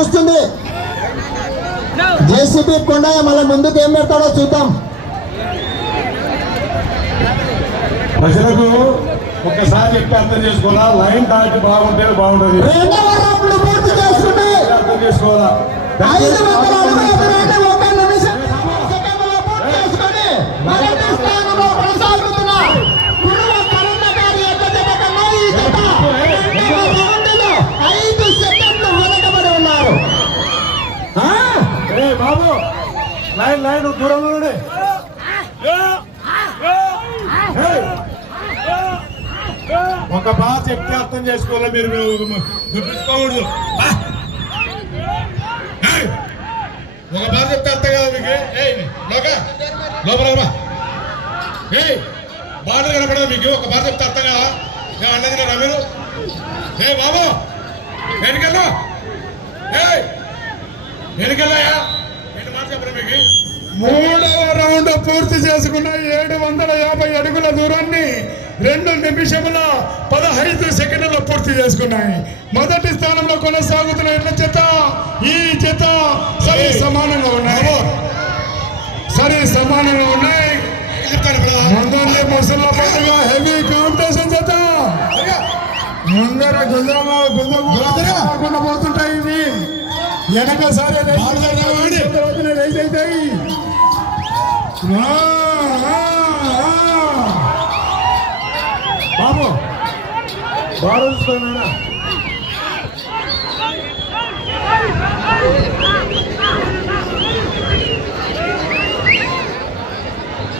వస్తుంది. జేసీబీ కొండయ్య మళ్ళీ ముందుకు ఏం పెడతాడో చూద్దాం. ప్రజలకు ఒక్కసారి చెప్పి అర్థం చేసుకోవాలా? లైన్ దాటి బాగుంటే బాగుంటది. అర్థం చేసుకోవాలా? లైన్ లైన్ దూరంలో ఒక బా చెప్తే అర్థం చేసుకోవాలి మీరు? గుర్తుంచుకోకూడదు. ఒక బా చెప్తే అర్థం కాదు మీకు? లోక లోపల రా. ఏయ్ కనపడదు మీకు? ఒక బాగా చెప్తే అర్థం కాదా? ఏ అన్నది కదా మీరు? ఏ బాబు వెనుకల్లో ఏయ్ వెనుకల్లయ్యా మూడవ రౌండ్ పూర్తి చేసుకున్న ఏడు వందల యాభై అడుగుల దూరాన్ని రెండు నిమిషముల పదహైదు సెకండ్ల పూర్తి చేసుకున్నాయి. మొదటి స్థానంలో కొనసాగుతున్న ఎడ్ల చేత ఈ చేత సరి సమానంగా ఉన్నాయి. సరి సమానంగా ఉన్నాయి. ముందుంది ముసల పండుగ హెవీ కాంపిటీషన్ చేత ముందర గుంజమ పోతుంటాయి ఇవి. వెనక సరే రైస్ అవుతాయి. బాబు. బాగా చూసుకోండి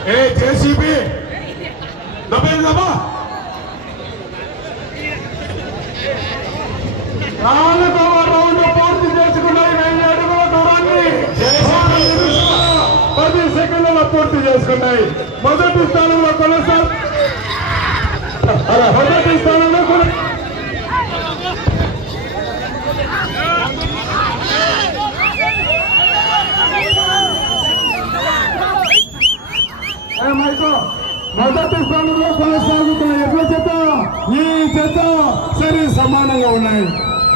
ఏ జేసీబీ. డబ్బే డబ్బా? నాలుగవ రౌండ్ పూర్తి చేసుకున్నాయి వెయ్యి అడుగుల దూరాన్ని పది సెకండ్ల చేసుకున్నాయి. మొదటి స్థానంలో కొనసాగు మొదటి స్థానంలో మొదటి స్థానంలో కొనసాగుతున్న ఎడ్ల చేత ఈ చేత సరి సమానంగా ఉన్నాయి.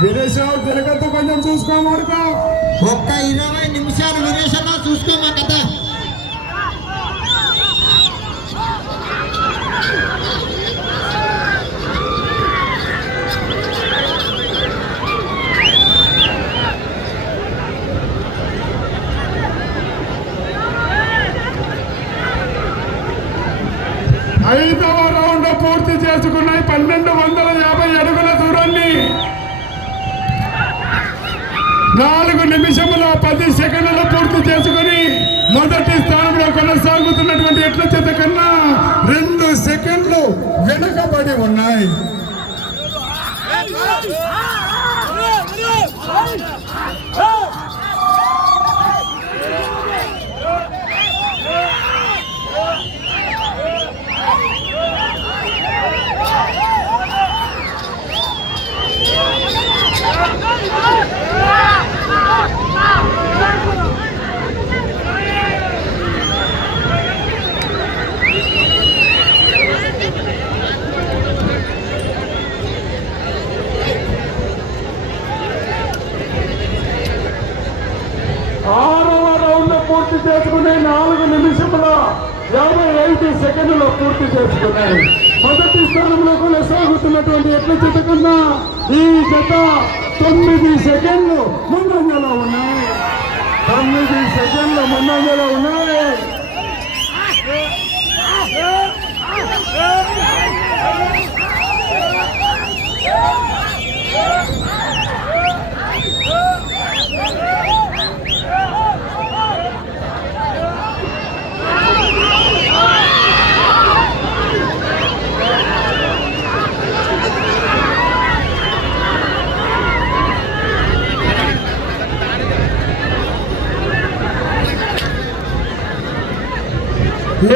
విదేశాలు తిరగద్దు కొంచెం చూసుకోమడుకో ఒక్క ఇరవై నిమిషాలు విరేషణ చూసుకోమా కదా ఐదవ రౌండ్ పూర్తి చేసుకున్నాయి పన్నెండు వందల యాభై అడుగుల దూరాన్ని నాలుగు నిమిషముల పది సెకండ్ల పూర్తి చేసుకుని మొదటి స్థానంలో కొనసాగుతున్నటువంటి ఎట్ల చేత కన్నా రెండు సెకండ్లు వెనుకబడి ఉన్నాయి ఆరవ పూర్తి చేసుకుని నాలుగు నిమిషముల యాభై ఐదు సెకండ్లో పూర్తి చేసుకున్నాయి మొదటి స్థానంలో కొనసాగుతున్నటువంటి ఎట్ల జత ఈ జత తొమ్మిది సెకండ్లు ముందంజలో ఉన్నాయి. తొమ్మిది సెకండ్లు ముందంజలో ఉన్నాయి.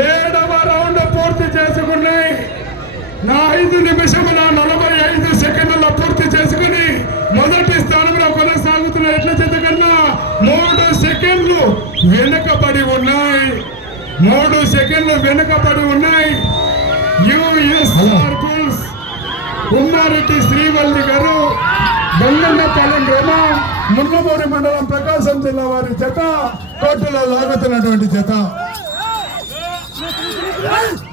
ఏడవ రౌండ్ పూర్తి చేసుకున్నాయి నా ఐదు నిమిషముల నలభై ఐదు సెకండ్ల పూర్తి చేసుకుని మొదటి స్థానంలో కొనసాగుతున్న ఎట్ల చేత కన్నా మూడు సెకండ్లు వెనుకబడి ఉన్నాయి. మూడు సెకండ్లు వెనుకబడి ఉన్నాయి. యుఎస్ఆర్ బుల్స్ ఉమ్మారెడ్డి శ్రీవల్లి గారు బంగన్నపాలెం గ్రామం మున్నమూరి మండలం ప్రకాశం జిల్లా వారి జత కోర్టులో లాగుతున్నటువంటి జత. Yes.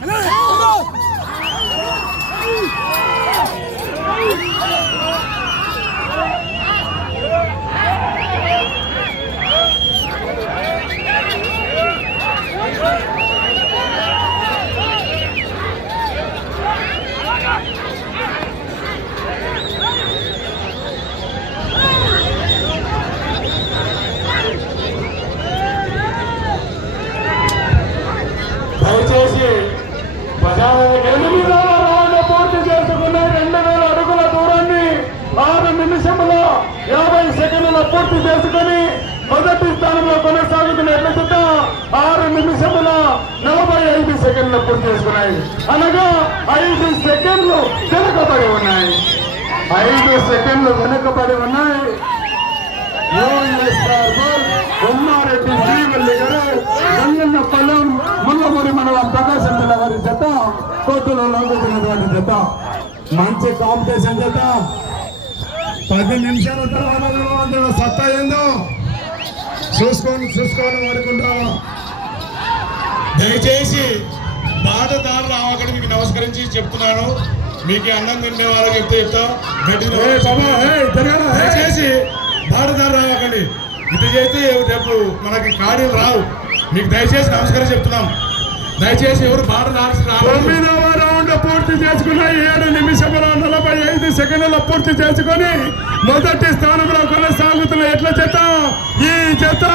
ఉమ్మారెడ్డి శ్రీవల్లి గారు గంగన్న పొలం ముల్లమూరి మండలం ప్రకాశం జిల్లా వారి జత కోర్టులో లాగుతున్నటువంటి జత. మంచి కాంపిటీషన్ జత. పది నిమిషాల తర్వాత సత్తా ఏందో? చూసుకొని చూసుకొని వాడుకుంటావా దయచేసి బాటదారులు ఆవకని మీకు నమస్కరించి చెప్తున్నాను. మీకు అన్నం తిండే వాళ్ళకి చెప్తే చెప్తాం. దయచేసి బాటదారులు రావకండి. ఇది చేస్తే రేపు మనకి ఖాళీలు రావు. మీకు దయచేసి నమస్కారం చెప్తున్నాం. దయచేసి ఎవరు రావద్దు. తొమ్మిదవ రౌండ్ పూర్తి చేసుకున్న ఏడు నిమిషముల నలభై ఐదు సెకండ్ల పూర్తి చేసుకొని మొదటి స్థానంలో కొనసాగుతున్న ఎట్ల జత? ఈ జత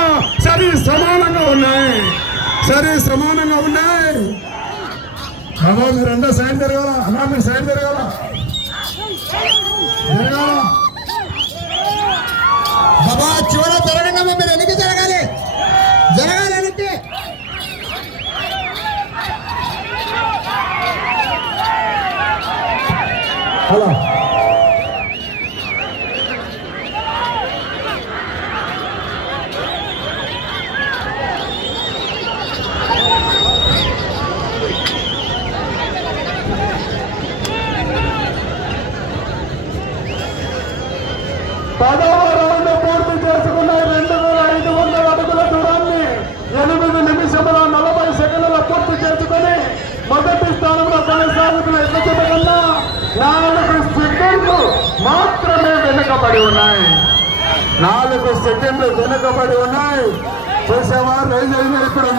సరి సమానంగా ఉన్నాయి. సరి సమానంగా ఉన్నాయి. అమ్మా మీరు అందరూ సైడ్ తిరగాల. అమ్మా మీరు సైడ్ తిరగాల. తిరగాల బాబా చివర జరగండి అమ్మా మీరు వెనక్కి జరగాలి జరగాలి వెనక్కి హలో పదవ రౌండ్ పూర్తి చేసుకున్న రెండు వేల ఐదు వందల అడుగుల దూరాన్ని ఎనిమిది నిమిషముల నలభై సెకండ్ల పూర్తి చేసుకుని మొదటి స్థానంలో కొనసాగుతున్న ఎట్ల కన్నా నాలుగు సెకండ్లు మాత్రమే వెనుకబడి ఉన్నాయి. నాలుగు సెకండ్లు వెనుకబడి ఉన్నాయి. చూసావా? రైలు అయినా ఇప్పుడు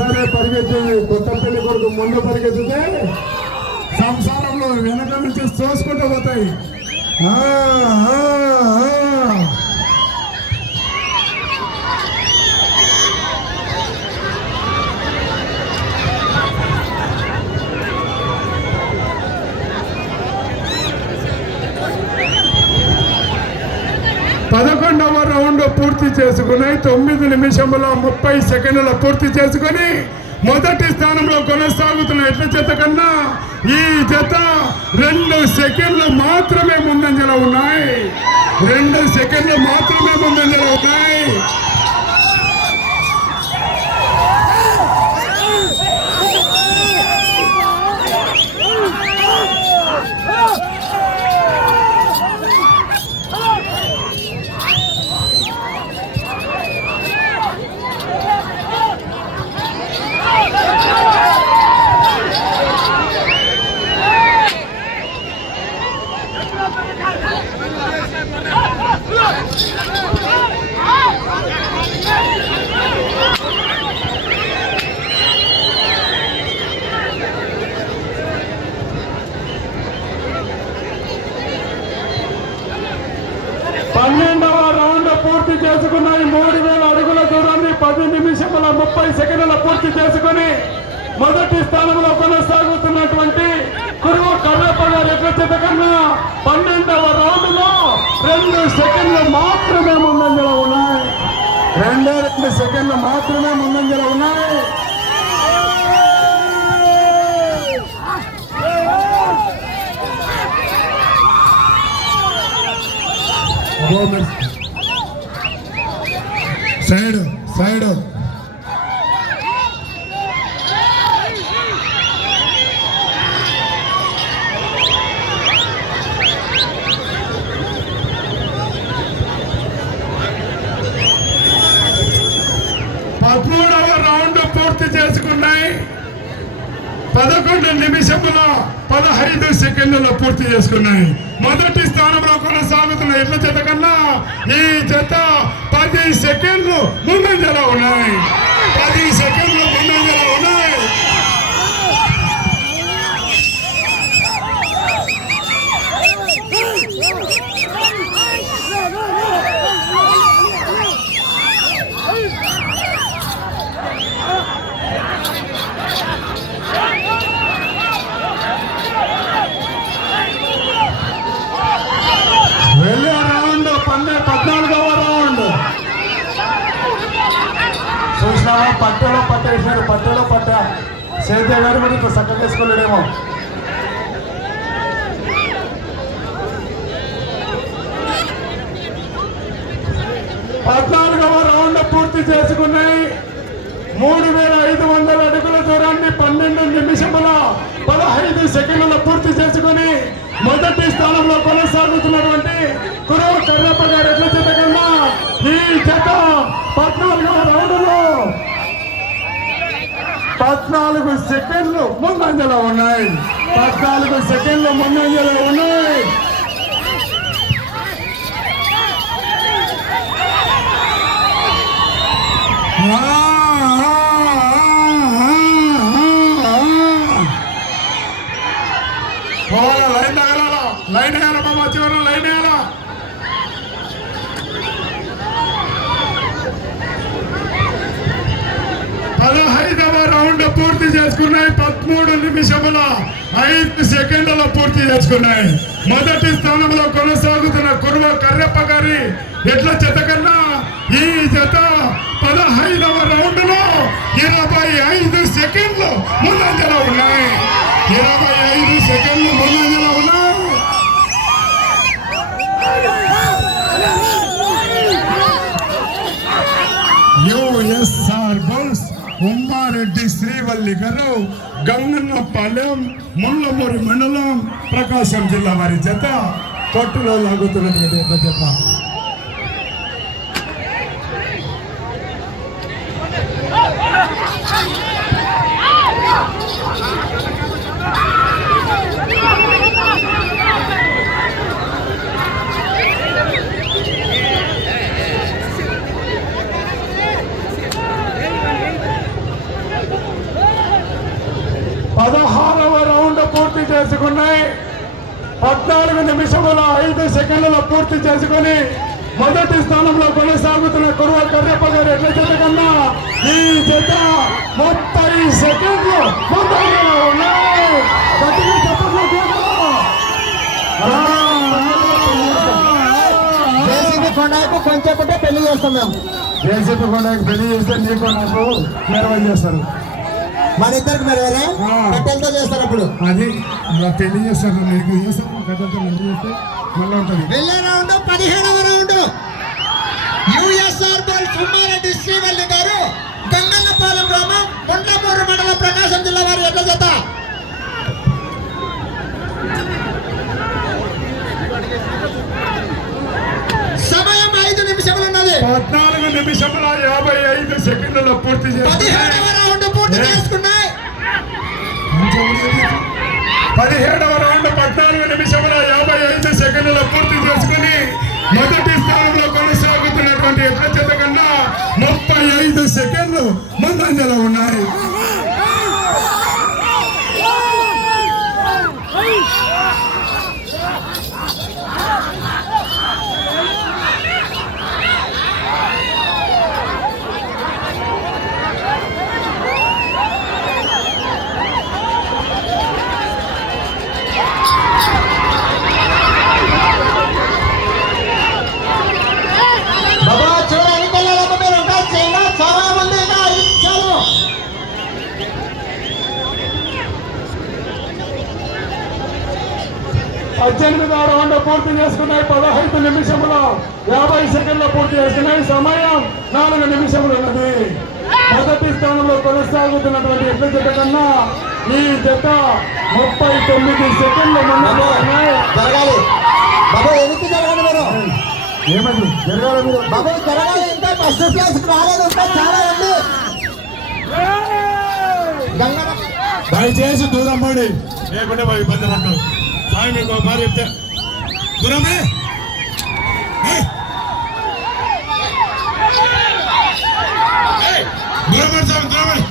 సరే పరిగెత్తింది కొత్త పెళ్ళి కొడుకు ముందు పరిగెత్తితే సంసారంలో వెనక నుంచి చూసుకుంటూ పోతాయి. పదకొండవ రౌండ్ పూర్తి చేసుకుని తొమ్మిది నిమిషముల ముప్పై సెకండ్ల పూర్తి చేసుకొని మొదటి స్థానంలో కొనసాగుతున్న ఎట్ల చేత కన్నా ఈ జత రెండు సెకండ్లు మాత్రమే ముందంజలో ఉన్నాయి. రెండు సెకండ్లు మాత్రమే ముందంజలో ఉన్నాయి పన్నెండవ రౌండ్ పూర్తి చేసుకున్నాయి మూడు వేల అడుగుల దూరాన్ని పది నిమిషముల ముప్పై సెకండ్ల పూర్తి చేసుకుని మొదటి స్థానంలో కొనసాగుతున్నటువంటి కురువ కర్రప్ప గారి ఎక్కడ కన్నా పన్నెండవ రౌండ్లో రెండు సెకండ్లు మాత్రమే ముందంజలో ఉన్నాయి రెండే రెండు సెకండ్లు మాత్రమే ముందంజలో ఉన్నాయి. Side side. పన్నెండు నిమిషముల పదహైదు సెకండ్లలో పూర్తి చేసుకున్నాయి. మొదటి స్థానంలో కొనసాగుతున్న ఎట్ల చేత కన్నా ఈ చేత పది సెకండ్లు ముందంజలో ఉన్నాయి పది సెకండ్లు ముందంజలో ఉన్నాయి వెళ్ళే రౌండ్ పన్నె పద్నాలుగవ రౌండ్ పట్టలో పట్ట పట్టేసినారు పట్టలో పట్ట. సేద్య గారు కూడా ఇప్పుడు చక్కగా వేసుకోలేడేమో పద్నాలుగవ రౌండ్ పూర్తి చేసుకున్నాయి మూడు వేల ఐదు వందల అడుగుల దూరాన్ని పన్నెండు నిమిషముల పదహైదు సెకండ్లలో పూర్తి చేసుకుని మొదటి స్థానంలో కొనసాగుతున్నటువంటి కురవ కర్రప్ప గారి ఎట్ల ఈ జత పద్నాలుగవ రౌండ్లో పద్నాలుగు సెకండ్లు ముందంజలో ఉన్నాయి. పద్నాలుగు సెకండ్లు ముందంజలో ఉన్నాయి. ఆ, ఆ, లైన్ తగలాలా లైన్ వేయాలా బాబా చివరి లైన్ వేయాలా పదహైదవ రౌండ్ పూర్తి చేసుకున్నాయి. పదమూడు నిమిషముల ఐదు సెకండ్లలో పూర్తి చేసుకున్నాయి. మొదటి స్థానంలో కొనసాగుతున్న కుర్వ కర్రెప్ప గారి ఎట్ల జత కన్నా ఈ జత పదహైదవ రౌండ్లో ఇరవై ఐదు సెకండ్లు ముందంజలో ఉన్నాయి. ఇరవై ఐదు సెకండ్లు ముందంజలో ఉన్నాయి యుఎస్ఆర్ బోస్ రెడ్డి శ్రీవల్లి గారు గంగన్నపాలెం ముళ్ళమూరి మండలం ప్రకాశం జిల్లా వారి జత కొట్టులో లాగుతున్నటువంటి ఒక జత పదహారవ రౌండ్ పూర్తి చేసుకున్నాయి. పద్నాలుగు నిమిషముల ఐదు సెకండ్లలో పూర్తి చేసుకుని మొదటి స్థానంలో కొనసాగుతున్న కురువ కర్రెప్ప గారు ఎట్ల జత కన్నా ఈ జత ముప్పై సెకండ్లు కొండకు కొంచెం పెళ్ళి చేస్తాం మేము. జేసీపీ కొండకి పెళ్ళి చేస్తే నీకు నాకు నిర్వహణ చేస్తారు. మన ఇద్దరికి మరి వేరే. కట్టెలతో చేస్తారు అప్పుడు. అది పెళ్ళి చేస్తారు నీకు చేస్తారు కథలతో మంచి చేస్తే మళ్ళీ ఉంటుంది. వెళ్ళే రౌండ్ పదిహేడవ రౌండ్. యుఎస్ఆర్ బాల్ సుమ్మారెడ్డి శ్రీవల్లి గారు గంగన్నపాలెం గ్రామం మండలం ప్రకాశం జిల్లా వారి ఎట్ల జత. సమయం ఐదు నిమిషములు ఉన్నది. పద్నాలుగు నిమిషముల యాభై ఐదు సెకండ్లలో పూర్తి పూర్తి చేసుకున్నాయి? పదిహేడవ రౌండ్ పద్నాలుగు నిమిషముల యాభై ఐదు సెకండ్ల పూర్తి చేసుకుని మొదటి స్థానంలో కొనసాగుతున్నటువంటి ఎట్ల కన్నా ముప్పై ఐదు సెకండ్లు ముందంజలో ఉన్నాయి. పద్దెనిమిదవ రౌండ్ పూర్తి చేసుకున్నాయి. పదహైదు నిమిషముల యాభై సెకండ్ల పూర్తి చేసుకున్నాయి. సమయం నాలుగు నిమిషములు ఉన్నది. మొదటి స్థానంలో కొనసాగుతున్నటువంటి ఎడ్ల జత కన్నా ఈ జత ముప్పై తొమ్మిది సెకండ్ల. జరగాలి. బాబు ఎనికి జరగాలి మీరు? ఏమండి? జరగాలి మీరు? బాబు జరగాలి ఇంకా ఫస్ట్ ప్లేస్ రాలేదు చాలా ఉంది. దయచేసి దూరం పడి. లేకుంటే ఇబ్బంది పడ్డావు మీకు ఒక మాట చెప్తే. దూరమే ఏయ్. ఏయ్, దూరం పడి స్వామి దూరం పడి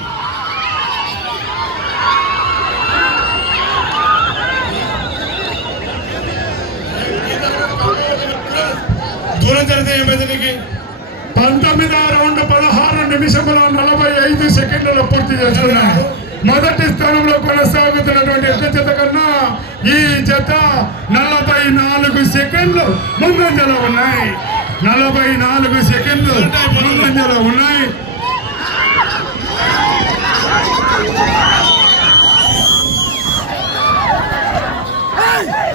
దూరం జరిగితే ఏమైంది నీకు? పంతొమ్మిది రౌండ్ పదహారు నిమిషముల నలభై ఐదు సెకండ్లలో పూర్తి చేస్తున్నారు మొదటి స్థానంలో కొనసాగుతున్నటువంటి ఎడ్ల జత కన్నా ఈ జత నలభై నాలుగు సెకండ్లు ముందంజలో ఉన్నాయి నలభై నాలుగు సెకండ్లు ముందంజలో ఉన్నాయి Hey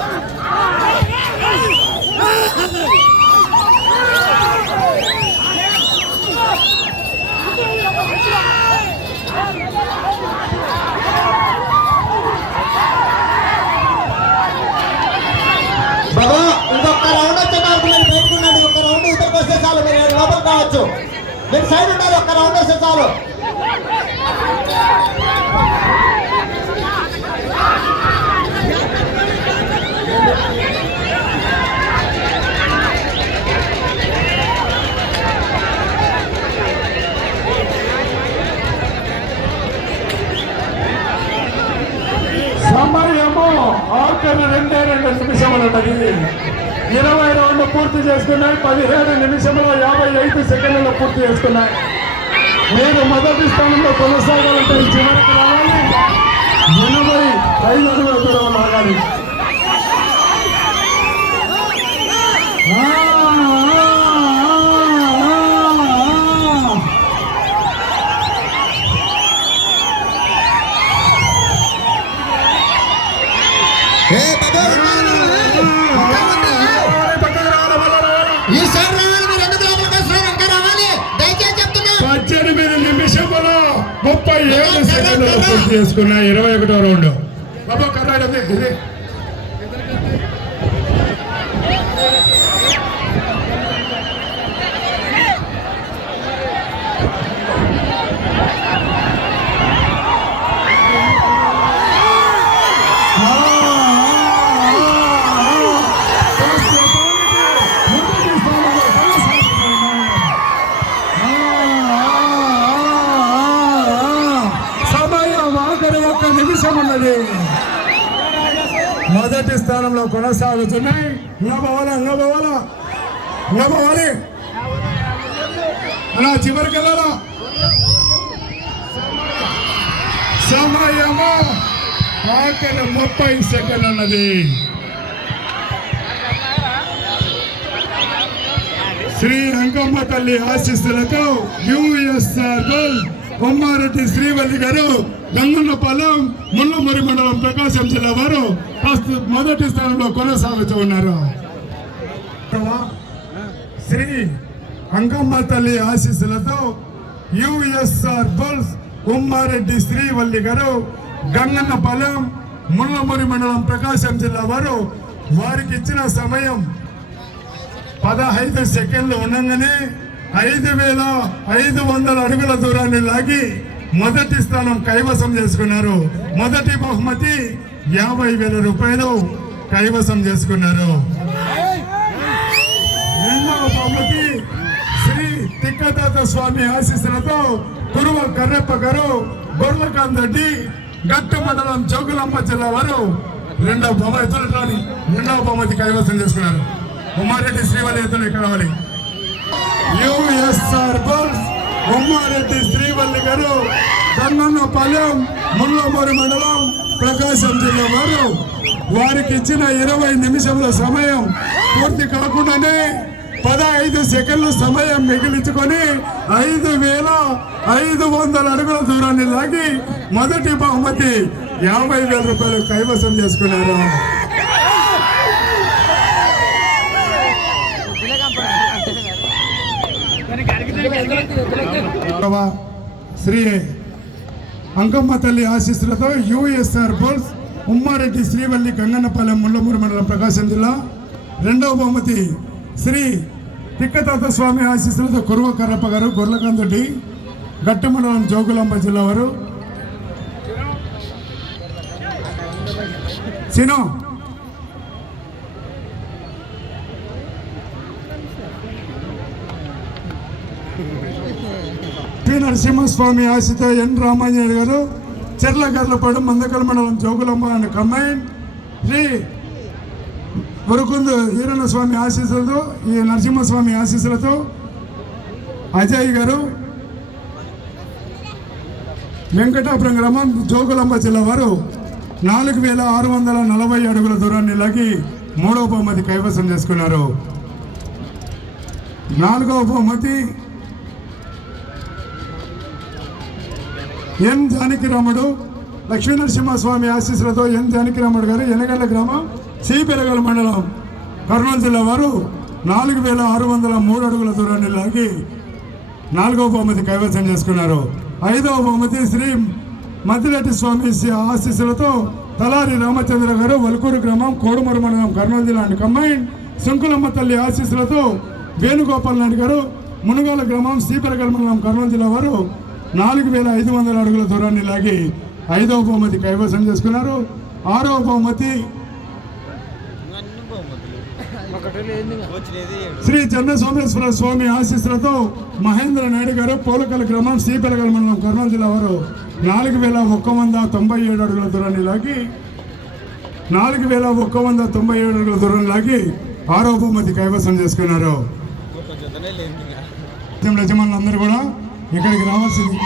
ఇంకొక రౌండ్ వచ్చే వరకు మీరు పెట్టుకున్నాను ఒక రౌండ్ ఇద్దరికి వస్తే చాలు మీరు లోపల కావచ్చు మీరు సైడ్ ఉండాలి ఒక్క రౌండ్ వస్తే చాలు. సమయము ఆఖరి రెండే రెండు నిమిషములు ఉన్నది ఇరవై రెండు పూర్తి చేసుకున్నాయి. పదిహేడు నిమిషంలో యాభై ఐదు సెకండ్లలో పూర్తి చేసుకున్నాయి. మీరు మొదటి స్థానంలో కొనసాగాలంటే చివరికి రావాలి. ఎనభై ఐదు అడుగుల దూరం లాగాలి Hey, పూర్తి చేసుకున్న ఇరవై ఒకటో రౌండ్. బాబా కర్ణాటక కొనసాగుతున్నాయి ఇంకా పోవాలా ఇంకా పోవాలా ఇంకా పోవాలి అలా చివరికి వెళ్ళాలా? సమయము ఆఖరి ముప్పై సెకండ్ అన్నది. శ్రీ రంగమ్మ తల్లి ఆశీస్సులతో యుఎస్ఆర్ గోల్ కొమ్మారెడ్డి శ్రీవల్లి గారు గంగన్న పొలం ముల్లమురి మండలం ప్రకాశం జిల్లా వారు మొదటి స్థానంలో కొనసాగుతూ ఉన్నారు. శ్రీ అంకమ్మ తల్లి ఆశీస్సులతో యుఎస్ఆర్ గోల్స్ ఉమ్మారెడ్డి శ్రీవల్లి గారు గంగన్నపాలెం ముల్లమురి మండలం ప్రకాశం జిల్లా వారు వారికి ఇచ్చిన సమయం పదహైదు సెకండ్లు ఉండగానే ఐదు వేల ఐదు వందల అడుగుల దూరాన్ని లాగి మొదటి స్థానం కైవసం చేసుకున్నారు. మొదటి బహుమతి యాభై వేల రూపాయలు కైవసం చేసుకున్నారు. రెండవ బహుమతి శ్రీ తిక్కదాత స్వామి ఆశీస్సులతో కురువ కర్రెప్ప గారు గొర్లకాంత్ రెడ్డి గట్టు మండలం చౌకులమ్మ జిల్లా వారు రెండవ బహుమతి రెండవ బహుమతి కైవసం చేసుకున్నారు. ఉమారెడ్డి శ్రీవల్లి ఎత్తులు ఇక్కడ రావాలి యుఎస్ఆర్ బోల్స్. బొమ్మారెడ్డి శ్రీవల్లి గారు కన్నన్నపాలెం ముల్లమూరి మండలం ప్రకాశం జిల్లా వారు. వారికి ఇచ్చిన ఇరవై నిమిషముల సమయం పూర్తి కాకుండానే పదహైదు సెకండ్ల సమయం మిగిలించుకొని ఐదు వేల ఐదు వందల అడుగుల దూరాన్ని లాగి మొదటి బహుమతి యాభై వేల రూపాయలు కైవసం చేసుకున్నారు. శ్రీ అంకమ్మ తల్లి ఆశీస్సులతో యుఎస్ఆర్ బోల్స్ ఉమ్మారెడ్డి శ్రీవల్లి గంగన్నపాలెం ముళ్ళమూరు మండలం ప్రకాశం జిల్లా రెండవ బహుమతి శ్రీ తిక్కతాత స్వామి ఆశీస్సులతో కురువ కర్రప్ప గారు గొర్లకాంతరెడ్డి గట్టు మండలం జోగులాంబ జిల్లా వారు. చిను. నరసింహస్వామి ఆశిత ఎన్ రామయ్య గారు చెర్లగర్లపాడు మందకల మండలం జోగులమ్మ అండ్ కంబైన్. శ్రీ వరుకుందు ఈరణ స్వామి ఆశీస్సులతో ఈ నరసింహస్వామి ఆశీస్సులతో అజయ్ గారు వెంకటాపురం గ్రామం జోగులమ్మ జిల్లా వారు నాలుగు వేల ఆరు వందల నలభై అడుగుల దూరాన్ని లాగి మూడవ బహుమతి కైవసం చేసుకున్నారు. నాలుగవ బహుమతి ఎన్ జానకిరాముడు లక్ష్మీనరసింహస్వామి ఆశీస్సులతో ఎన్ జానకిరాముడు గారు ఎనగళ్ళ గ్రామం సి మండలం కర్నూలు జిల్లా వారు నాలుగు వేల ఆరు వందల మూడు అడుగుల దూరాన్ని లాగి నాలుగవ బహుమతి కైవసం చేసుకున్నారు. ఐదవ బహుమతి శ్రీ మద్దిరెడ్డి స్వామి ఆశీస్సులతో తలారి రామచంద్ర గారు వల్కూరు గ్రామం కోడుమూరు మండలం కర్నూలు జిల్లా అండ్ కంబైన్ శంకులమ్మ తల్లి ఆశీస్సులతో వేణుగోపాల్ నాయుడు గారు మునుగోల గ్రామం శ్రీపెరగల్ మండలం కర్నూలు జిల్లా వారు నాలుగు వేల ఐదు వందల అడుగుల దూరాన్ని లాగి ఐదవ బహుమతి కైవసం చేసుకున్నారు. ఆరవ బహుమతి శ్రీ చెన్న సోమేశ్వర స్వామి ఆశీస్సులతో మహేంద్ర నాయుడు గారు పోలకల్ గ్రామం శ్రీపెలగల్ మండలం కర్నూలు జిల్లా వారు నాలుగు వేల ఒక్క వంద తొంభై ఏడు అడుగుల దూరాన్ని లాగి నాలుగు వేల ఒక్క వంద తొంభై ఏడు అడుగుల దూరాన్ని లాగి ఆరో బహుమతి కైవసం చేసుకున్నారు. యజమానులందరూ కూడా ఇక్కడికి రావాల్సింది.